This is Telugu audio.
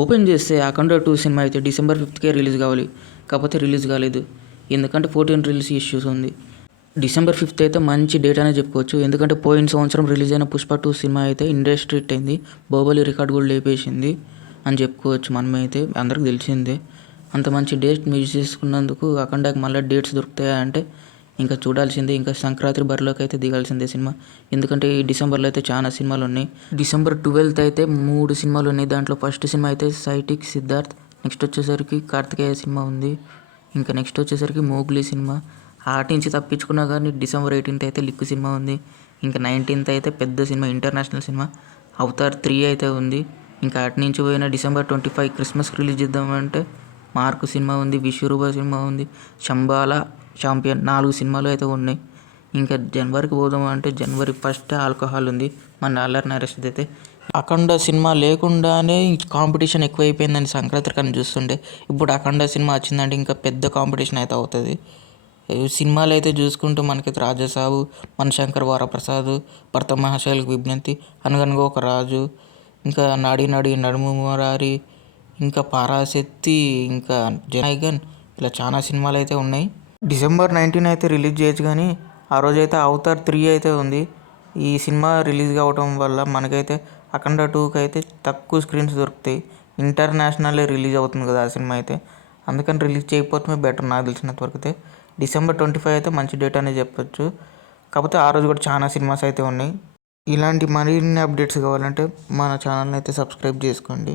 ఓపెన్ చేస్తే అఖండ 2 సినిమా అయితే డిసెంబర్ 5కే రిలీజ్ కావాలి. కాకపోతే రిలీజ్ కాలేదు. ఎందుకంటే 14 రిలీజ్ ఇష్యూస్ ఉంది. డిసెంబర్ 5 అయితే మంచి డేట్ అనే చెప్పుకోవచ్చు. ఎందుకంటే పోయిన సంవత్సరం రిలీజ్ అయిన పుష్ప 2 సినిమా అయితే ఇండస్ట్రీ హిట్ అయింది. బాహుబలి రికార్డ్ కూడా లేపేసింది అని చెప్పుకోవచ్చు. మనమైతే అందరికి తెలిసిందే. అంత మంచి డేట్ మిస్ చేసుకున్నందుకు అఖండకి మళ్ళీ డేట్స్ దొరుకుతాయా అంటే ఇంకా చూడాల్సిందే. ఇంకా సంక్రాంతి బరిలోకి అయితే దిగాల్సిందే సినిమా. ఎందుకంటే ఈ డిసెంబర్లో అయితే చాలా సినిమాలు ఉన్నాయి. డిసెంబర్ 12th అయితే 3 సినిమాలు ఉన్నాయి. దాంట్లో ఫస్ట్ సినిమా అయితే సైటిక్ సిద్ధార్థ్, నెక్స్ట్ వచ్చేసరికి కార్తికేయ సినిమా ఉంది, ఇంకా నెక్స్ట్ వచ్చేసరికి మోగ్లీ సినిమా. ఆటి నుంచి తప్పించుకున్నా కానీ డిసెంబర్ 18th అయితే లిక్కు సినిమా ఉంది. ఇంకా 19th అయితే పెద్ద సినిమా ఇంటర్నేషనల్ సినిమా అవతార్ 3 అయితే ఉంది. ఇంకా అటు నుంచి పోయిన డిసెంబర్ 25 క్రిస్మస్కి రిలీజ్ చేద్దామంటే మార్కు సినిమా ఉంది, విశ్వరూప సినిమా ఉంది, శంబాల, ఛాంపియన్ 4 సినిమాలు అయితే ఉన్నాయి. ఇంకా జనవరికి పోదాం అంటే జనవరి 1st ఆల్కహాల్ ఉంది. మన అల్లరి నరేష్ అయితే అఖండ సినిమా లేకుండానే కాంపిటీషన్ ఎక్కువైపోయిందని సంక్రాంతి కానీ చూస్తుండే. ఇప్పుడు అఖండ సినిమా వచ్చిందంటే ఇంకా పెద్ద కాంపిటీషన్ అయితే అవుతుంది. సినిమాలు అయితే చూసుకుంటూ మనకైతే రాజసాబు, మనశంకర్ వరప్రసాద్, భర్త మహాశైలకు విజ్ఞప్తి, అనగనగా ఒక రాజు, ఇంకా నాడి నాడి నడుము మురారి, ఇంకా పారాశక్తి, ఇంకా జనాయగన్, ఇలా చాలా సినిమాలు అయితే ఉన్నాయి. డిసెంబర్ 19 అయితే రిలీజ్ చేయొచ్చు కానీ ఆ రోజైతే అవతార్ 3 అయితే ఉంది. ఈ సినిమా రిలీజ్ కావడం వల్ల మనకైతే అఖండ 2కి అయితే తక్కువ స్క్రీన్స్ దొరుకుతాయి. ఇంటర్నేషనల్ రిలీజ్ అవుతుంది కదా ఆ సినిమా అయితే, అందుకని రిలీజ్ చేయకపోతే బెటర్ నాకు తెలిసినంత వరకు అయితే. డిసెంబర్ 25 అయితే మంచి డేట్ అనేది చెప్పొచ్చు. కాకపోతే ఆ రోజు కూడా చాలా సినిమాస్ అయితే ఉన్నాయి. ఇలాంటి మరిన్ని అప్డేట్స్ కావాలంటే మన ఛానల్ని అయితే సబ్స్క్రైబ్ చేసుకోండి.